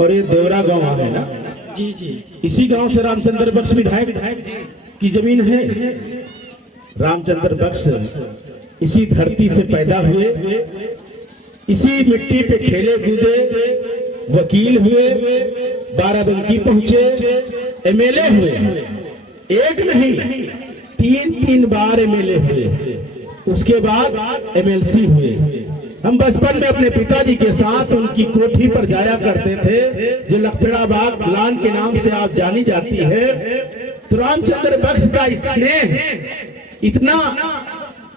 और ये देवरा गांव है ना जी जी। इसी गांव से रामचंद्र बख्श विधायक की जमीन है। रामचंद्र बख्श इसी धरती से पैदा हुए, इसी मिट्टी पे खेले कूदे, वकील हुए, बाराबंकी पहुंचे, एमएलए हुए। एक नहीं 3 बार एमएलए हुए, उसके बाद एमएलसी हुए। हम बचपन में अपने पिताजी के साथ उनकी कोठी पर जाया करते थे, जो लखपेड़ा बाग लान के नाम से आप जानी जाती है। तो रामचंद्र बख्श का स्नेह इतना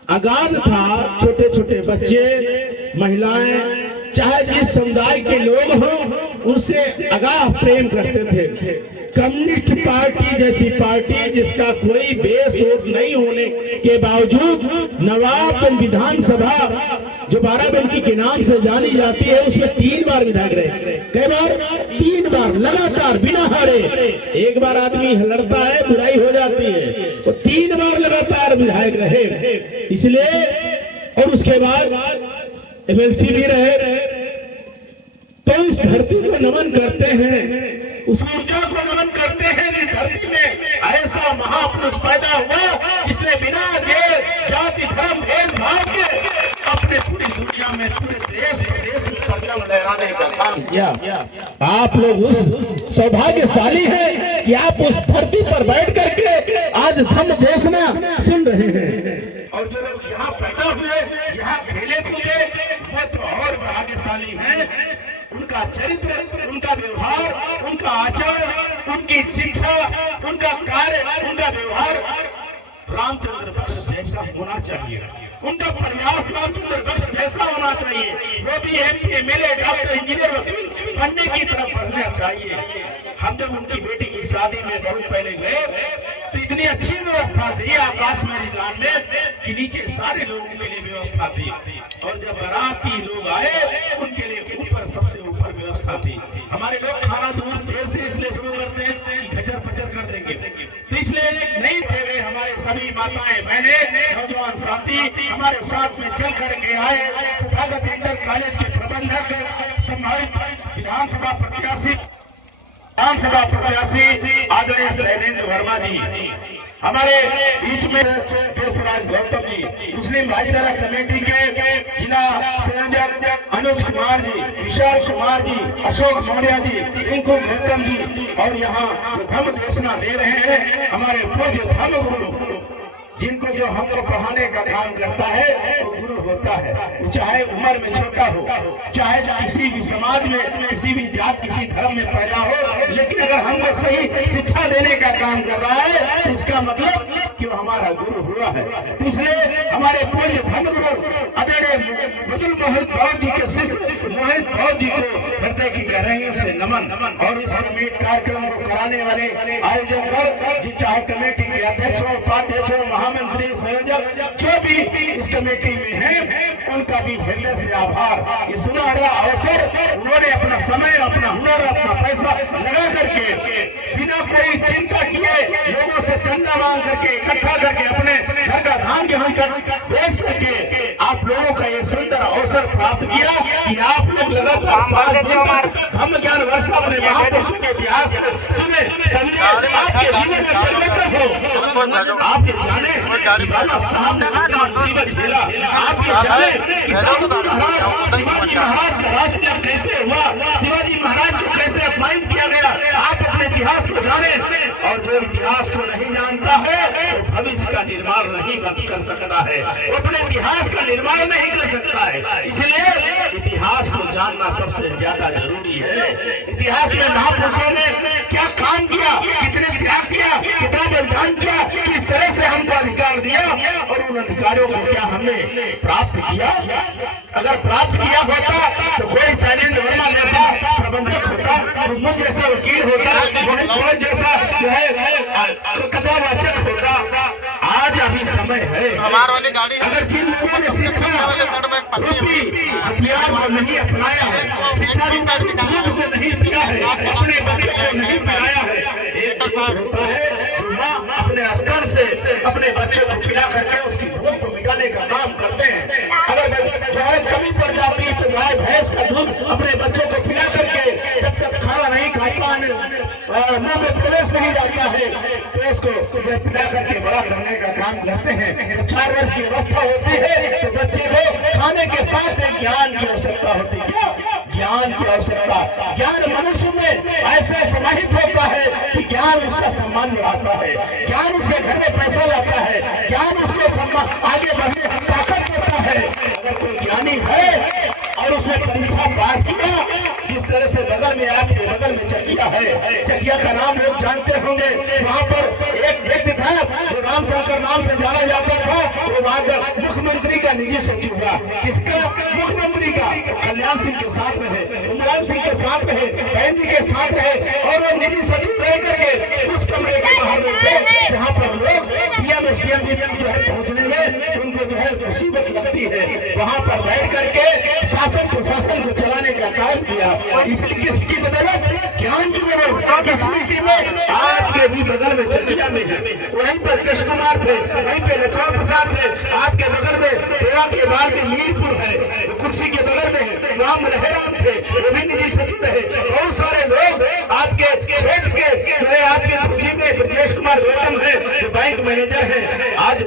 अगाध था, छोटे छोटे बच्चे, महिलाएं, चाहे जिस समुदाय के लोग हों उनसे अगाध प्रेम करते थे। कम्युनिस्ट पार्टी जैसी पार्टी जिसका कोई बेस वोट नहीं होने के बावजूद नवाब विधानसभा जो बाराबंकी के नाम से जानी जाती है, उसमें 3 बार विधायक रहे। कई बार? 3 बार लगातार बिना हारे। एक बार आदमी लड़ता है, बुराई हो जाती है, तो 3 बार लगातार विधायक रहे। इसलिए और उसके बाद एमएलसी भी रहे। तो इस धरती को नमन करते हैं, उस ऊर्जा को नमन करते हैं। इस धरती में ऐसा महापुरुष पैदा हुआ जिसने बिना जाति धर्म भेदभाव के अपने पूरी दुनिया में, पूरे देश प्रदेश में पताका लहराने का काम किया। आप लोग उस सौभाग्यशाली हैं कि आप उस धरती पर बैठ करके आज धम्म देशना सुन रहे हैं। और जो लोग यहाँ पैदा हुए, यहाँ खेले कूदे, वो तो और भाग्यशाली हैं। उनका चरित्र, उनका व्यवहार, उनका आचरण, उनकी शिक्षा, उनका कार्य, उनका व्यवहार रामचंद्र बख्श जैसा होना चाहिए। उनका प्रयास रामचंद्र बख्श जैसा होना चाहिए। वो भी एमपी, एमएलए, डॉक्टर, इंजीनियर, वकील बनने की तरफ बढ़ना चाहिए। हम जब उनकी बेटी की शादी में बहुत पहले गए तो इतनी अच्छी व्यवस्था थी आकाश मैदान में कि नीचे सारे लोगों के लिए व्यवस्था थी, और जब बाराती लोग आए उनके लिए ऊपर, सबसे ऊपर व्यवस्था थी। हमारे लोग खाना दूर देर से इसलिए शुरू करते हैं कि खचर पचर कर देंगे, तो इसलिए एक नई थे हमारे सभी माताएं, बहने, नौजवान साथी हमारे साथ में चल करके आए। तथागत इंटर कॉलेज के प्रबंधक, संभावित विधानसभा प्रत्याशी आदरणीय शैलेंद्र वर्मा जी, हमारे बीच में देशराज गौतम जी, मुस्लिम भाईचारा कमेटी के जिला संयोजक अनुज कुमार जी, विशाल कुमार जी, अशोक मौर्य जी, रिंकू गौतम जी, और यहाँ जो धम्म देशना दे रहे हैं हमारे पूज्य धर्म गुरु, जिनको जो हमको पढ़ाने का काम करता है वो गुरु होता है। वो चाहे उम्र में छोटा हो, चाहे किसी भी समाज में, किसी भी जात, किसी धर्म में पैदा हो, लेकिन अगर हमको सही शिक्षा देने का काम कर रहा है तो इसका मतलब कि वो हमारा गुरु हुआ है। तो इसलिए हमारे पूज्य धर्म गुरु आदरणीय मृदुल मोहित भौत जी के शिष्य मोहित भौत जी को हृदय की गहराइयों से नमन। और इस कमेटी कार्यक्रम को कराने वाले आयोजक पर जी, चाहे कमेटी के अध्यक्ष हो, उपाध्यक्ष हो, महामंत्री, संयोजक, जो भी इस कमेटी में हैं, उनका भी हृदय से आभार। ये सुनहरा अवसर उन्होंने अपना समय, अपना हुनर, अपना पैसा लगा करके बिना कोई चिंता किए लोगों से चंदा मांग करके, इकट्ठा करके, अपने घर का धान गेहूं बेच करके आप लोगों का ये सुंदर अवसर प्राप्त किया कि आप लोग लगातार 5 दिन तक धम्म ज्ञान वर्षा अपने महापुरुषों के इतिहास को सुने, समझे, आपके जीवन में परिवर्तन हो। आपके जाने बाबा साहब ने कितना मुसीबत झेला, आपके जाने कि शिवाजी महाराज का राजतिलक कैसे हुआ, शिवाजी महाराज को कैसे अपमानित किया गया, आप अपने इतिहास को जाने। और जो इतिहास को नहीं जानता है वो भविष्य का निर्माण नहीं कर सकता है, वो अपने इतिहास का निर्माण नहीं कर सकता है। इसलिए इतिहास को जानना सबसे ज्यादा जरूरी है। इतिहास में महापुरुषों ने क्या काम किया, कितने त्याग किया, कितना बलिदान किया, किस तरह से हमको अधिकार दिया, और उन अधिकारों को क्या हमने प्राप्त किया। अगर प्राप्त किया होता तो कोई शैलेंद्र वर्मा जैसा प्रबंधक होता, मुझ जैसा वकील होता, मोहित भौत जैसा जो है कथावाचक होता। आज अभी समय है, अगर जिन लोगों ने शिक्षा रूपी हथियार को नहीं अपनाया है, शिक्षा रूपी दूध को नहीं पिया है, अपने बच्चों को नहीं पिलाया है, एक होता है जो माँ अपने स्तर से अपने बच्चे को पिला करके उसकी भूख को मिटाने का काम करते हैं। अगर गाय कमी पड़ जाती है तो गाय भैंस का दूध अपने बच्चों को पिला करके जब है तो उसको जो पिला करके बड़ा करने का काम करते हैं। जब 4 वर्ष की अवस्था होती है तो बच्चे को खाने के साथ ज्ञान की आवश्यकता होती है। क्या? ज्ञान की आवश्यकता। ज्ञान मनुष्य में ऐसा समाहित होता है कि ज्ञान उसका सम्मान बढ़ाता है, ज्ञान उसके घर में पैसा लाता है, ज्ञान उसको सम्मान आगे बढ़ने की ताकत देता है। अगर कोई ज्ञानी है और उसने परीक्षा पास किया, जिस तरह से बगल में आपके बगल में चकिया है, चकिया का नाम लोग जानते होंगे, वहां पर एक व्यक्ति था जो रामशंकर नाम से जाना जाता था। वो बाद मुख्यमंत्री का निजी सचिव हुआ। किसका? मुख्यमंत्री का। कल्याण सिंह के साथ रहे, मुलायम सिंह के साथ रहे, बहन जी के साथ रहे और वो निजी सचिव रह करके उस कमरे के बाहर बैठे जहाँ पर लोग जो है पहुंचने में उनको जो है मुसीबत लगती है, वहां पर बैठ करके शासन प्रशासन को चलाने का काम किया। इसलिए किसकी बदौलत? ज्ञान की बदौलत। किस मिट्टी में? आपके ही बगल में चकिया में है। वहीं पर कृष्ण कुमार थे, वहीं पे लक्ष्मण प्रसाद थे, आपके बगल में तेरा के बाद में मीरपुर है तो कुर्सी के बगल में वहां मलहराम थे, वो भी निजी सचिव रहे। बहुत सारे लोग आपके क्षेत्र के जो है आपके धुजी में ब्रजेश कुमार गौतम है जो बैंक मैनेजर है। आज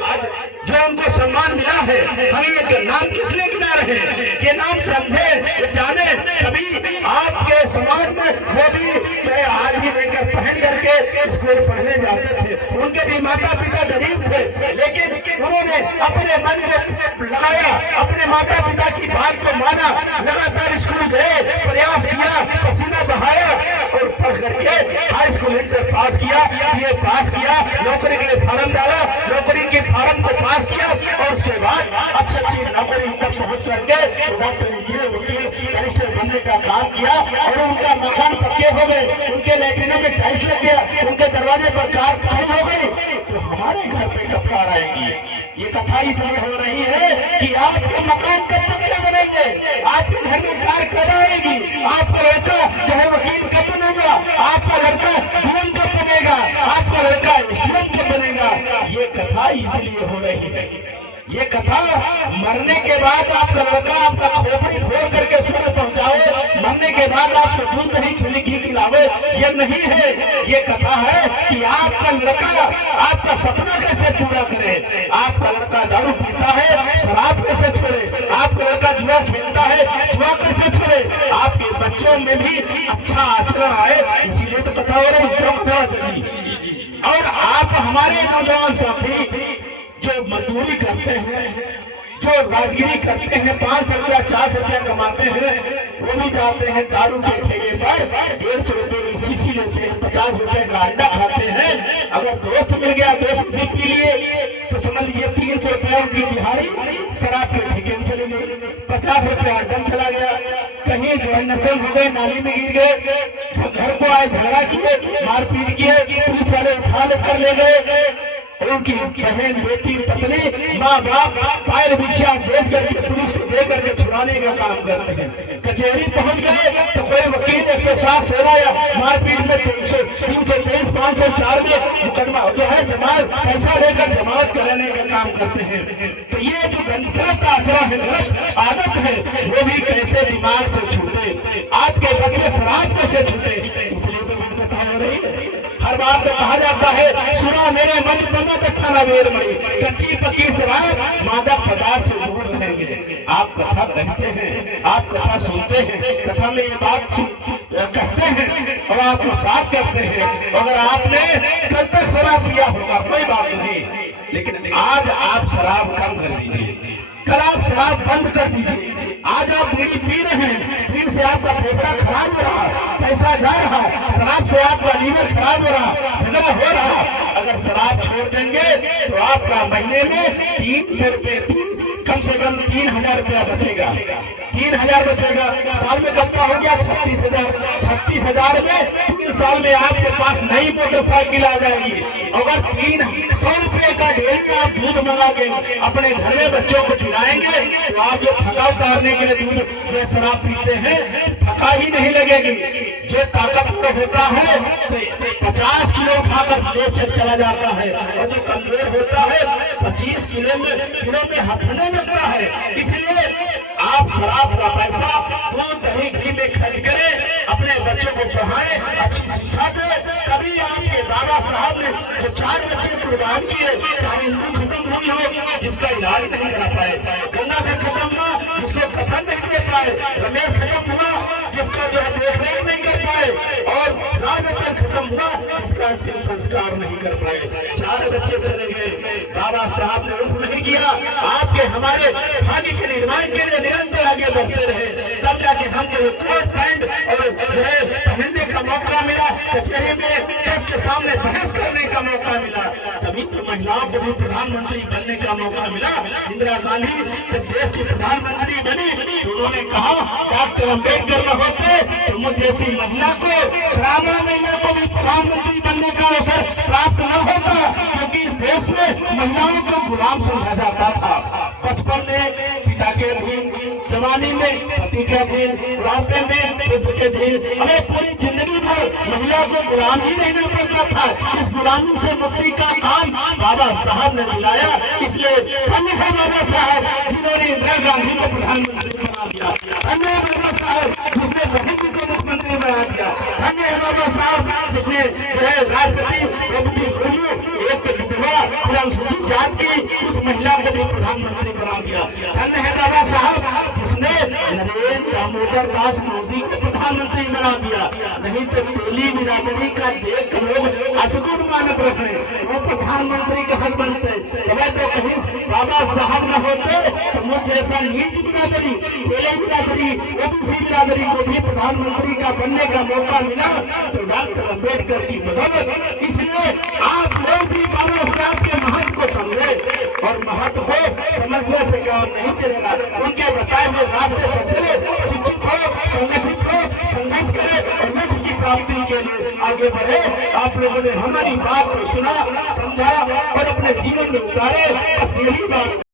जो उनको सम्मान मिला है, हमें ये नाम किस लिए गिना रहे हैं? ये नाम समझे जाने। कभी आपके समाज में वो भी आदि लेकर पहन करके स्कूल पढ़ने जाते थे, उनके भी माता पिता गरीब थे, लेकिन उन्होंने अपने मन को लगाया, अपने माता पिता की बात को माना, लगातार स्कूल गए, प्रयास किया, पसीना बहाया और पढ़ करके हाई स्कूल इंटर पास किया, बीए पास किया, नौकरी के लिए फार्म डाला, नौकरी के फार्म को पास किया और उसके बाद अच्छी नौकरी तक पहुंच करके डॉक्टर इंजीनियर वकील बैरिस्टर बनने का काम किया और उनका मकान पक्के हो गए, उनके लैट्रिनों में टाइल्स लग गया, उनके दरवाजे पर कार खड़ी हो गई। तो हमारे घर पे कब कार आएगी? ये कथा इसलिए हो रही है कि आपके मकान कब पक्के बनेंगे, आपके घर में कार कब आएगी, आपका लड़का जो है वकील कब बनेगा, आपका लड़का डीएम कब बनेगा, आपका लड़का एसडीएम कब बनेगा। ये कथा इसलिए हो रही है। ये कथा मरने के बाद आपका लड़का आपका खोपड़ी फोड़ करके स्वर्ग पहुंचाए, मरने के बाद आपको दूध नहीं खिली घी खिलावे, ये नहीं है। ये कथा है कि आपका लड़का आपका सपना कैसे पूरा करे। आपका लड़का दारू पीता है, शराब कैसे छोड़े, आपका लड़का जुआ खेलता है, जुआ कैसे छोड़े, आपके बच्चों में भी अच्छा आचरण आए। इसीलिए तो कथा हो रही। क्यों कथा जी? और आप हमारे नौजवान साथी जो मजदूरी करते हैं, जो राजगिरी करते हैं, 5 रुपया 4 रुपया कमाते हैं, वो भी जाते हैं दारू के ठेके पर 150 रुपए की शीशी लेते हैं, 50 रुपए का अंडा खाते हैं। अगर दोस्त मिल गया, दोस्त से पी लिए तो समझ लीजिए 300 रुपया उनकी दिहाड़ी शराब के ठेके में चली गई, 50 रुपया दम चला गया। कहीं जो है नशे हो गए, नाली में गिर गए, घर को आए झगड़ा किए, मारपीट किए, पुलिस वाले उठा कर ले गए। उनकी बहन, बेटी, पत्नी, माँ बाप पैर बिछिया बेच करके पुलिस को दे करके छुड़ाने का काम करते हैं। कचहरी पहुंच गए तो कोई वकील 107 सेवा या मारपीट में 323 504 में मुकदमा जो है जमानत पैसा लेकर जमानत कराने का काम करते हैं। तो ये जो गलत आचरण है, गलत आदत है, वो भी कैसे दिमाग से छूटे, आपके बच्चे शराब कैसे छूटे। इसलिए तो कथा हो रही है। हर बार तो कहा जाता है सुना मेरे मन बना तो खाना वेर मरी, कच्ची पक्की शराब मादक पदार्थ से दूर रहेंगे। आप कथा कहते हैं, आप कथा सुनते हैं, कथा में ये बात कहते हैं और आप साथ करते हैं। अगर आपने कल तक शराब पिया होगा कोई बात नहीं, लेकिन आज आप शराब कम कर दीजिए, कल आप शराब बंद कर दीजिए। आज आप बीड़ी पी रहे हैं, बीड़ी से आपका फेफड़ा खराब हो रहा, पैसा जा रहा, शराब से आपका लीवर खराब हो रहा, झगड़ा हो रहा। अगर शराब छोड़ देंगे तो आपका महीने में 300 रुपए कम से कम 3000 रुपया बचेगा, 3000 बचेगा। साल में कितना हो गया? 36,000। 36,000 में 3 साल में आपके पास नई मोटरसाइकिल आ जाएगी। अगर 300 रुपए का डेली आप दूध मंगा के अपने घर में बच्चों को पिलाएंगे तो आप जो थका उतारने के लिए दूध या शराब पीते हैं थका ही नहीं लगेगी। जो ताकतवर होता है तो 50 किलो उठाकर ले चला जाता है और जो कमजोर होता है 25 किलो में हथने लगता है। इसलिए आप शराब का पैसा दूध दही घी में खर्च करें, अपने बच्चों को पढ़ाएं, अच्छी शिक्षा दें। तभी आपके बाबा साहब ने जो 4 बच्चे कुर्बान किए, चाहे हिंदू खत्म हुई हो जिसका इलाज नहीं करा पाए, गंगाधर खत्म हुआ जिसको कफन नहीं दे पाए, रमेश खत्म हुआ जिसको जो है देख रेख नहीं कर पाए, और राजरतन खत्म हुआ जिसका अंतिम संस्कार नहीं कर पाए। 4 बच्चे चले गए, बाबा साहब ने उठ नहीं किया। आपके हमारे भाग्य के निर्माण के लिए निरंतर आगे बढ़ते रहे, तब जाके हमको एक कोट पैंट और जो है पहनने का मौका मिला, कचहरी में जज के सामने बहस करने का मौका मिला। तभी तो महिलाओं को भी प्रधानमंत्री बनने का मौका मिला। इंदिरा गांधी जब देश की प्रधानमंत्री बनी तो उन्होंने कहा डॉक्टर अम्बेडकर न होते तो मुझ जैसी महिला को, ग्रामीण महिला को भी प्रधानमंत्री बनने का अवसर प्राप्त न होता, क्योंकि इस देश में महिलाओं को गुलाम समझा जाता था। बचपन में पिता के अधीन, जवानी में पति के अधीन, बुढ़ापे में पुत्र के अधीन, हमें पूरी जिंदगी भर महिला को गुलाम ही रहना पड़ता था। इस गुलामी से मुक्ति का काम बाबा साहब ने दिलाया। इसलिए धन्य है बाबा साहब जिन्होंने इंदिरा गांधी को प्रधानमंत्री बना दिया, धन्य है बाबा साहब जिसने मोदी जी को मुख्यमंत्री बना दिया, धन्य है बाबा साहब जिसने जो है राष्ट्रपति द्रौपदी मुर्मू एक विधवा अनुसूचित जात की उस महिला को भी प्रधानमंत्री बना दिया, धन्य है बाबा साहब जिसने नरेंद्र दामोदर दास मोदी को प्रधानमंत्री बना दिया। नहीं तो तेली बिरादरी का देख लोग असगुण मानत रहे, वो प्रधानमंत्री का हल बनते। तब तो कहीं बाबा साहब न होते तो मुझ जैसा नीच बिरादरी, तेली बिरादरी, ओबीसी बिरादरी को भी प्रधानमंत्री का बनने का मौका मिला तो डॉक्टर अम्बेडकर की बदौलत। इसलिए आप लोग भी बाबा साहब के महत्व को समझे, और महत्व को समझने से काम नहीं चलेगा। उनके बताए हुए रास्ते पर चले, शिक्षित हो, संगठित हो, संघर्ष करे और लक्ष्य की प्राप्ति के लिए आगे बढ़े। आप लोगों ने हमारी बात को सुना, समझा और अपने जीवन में उतारे, बस यही बात।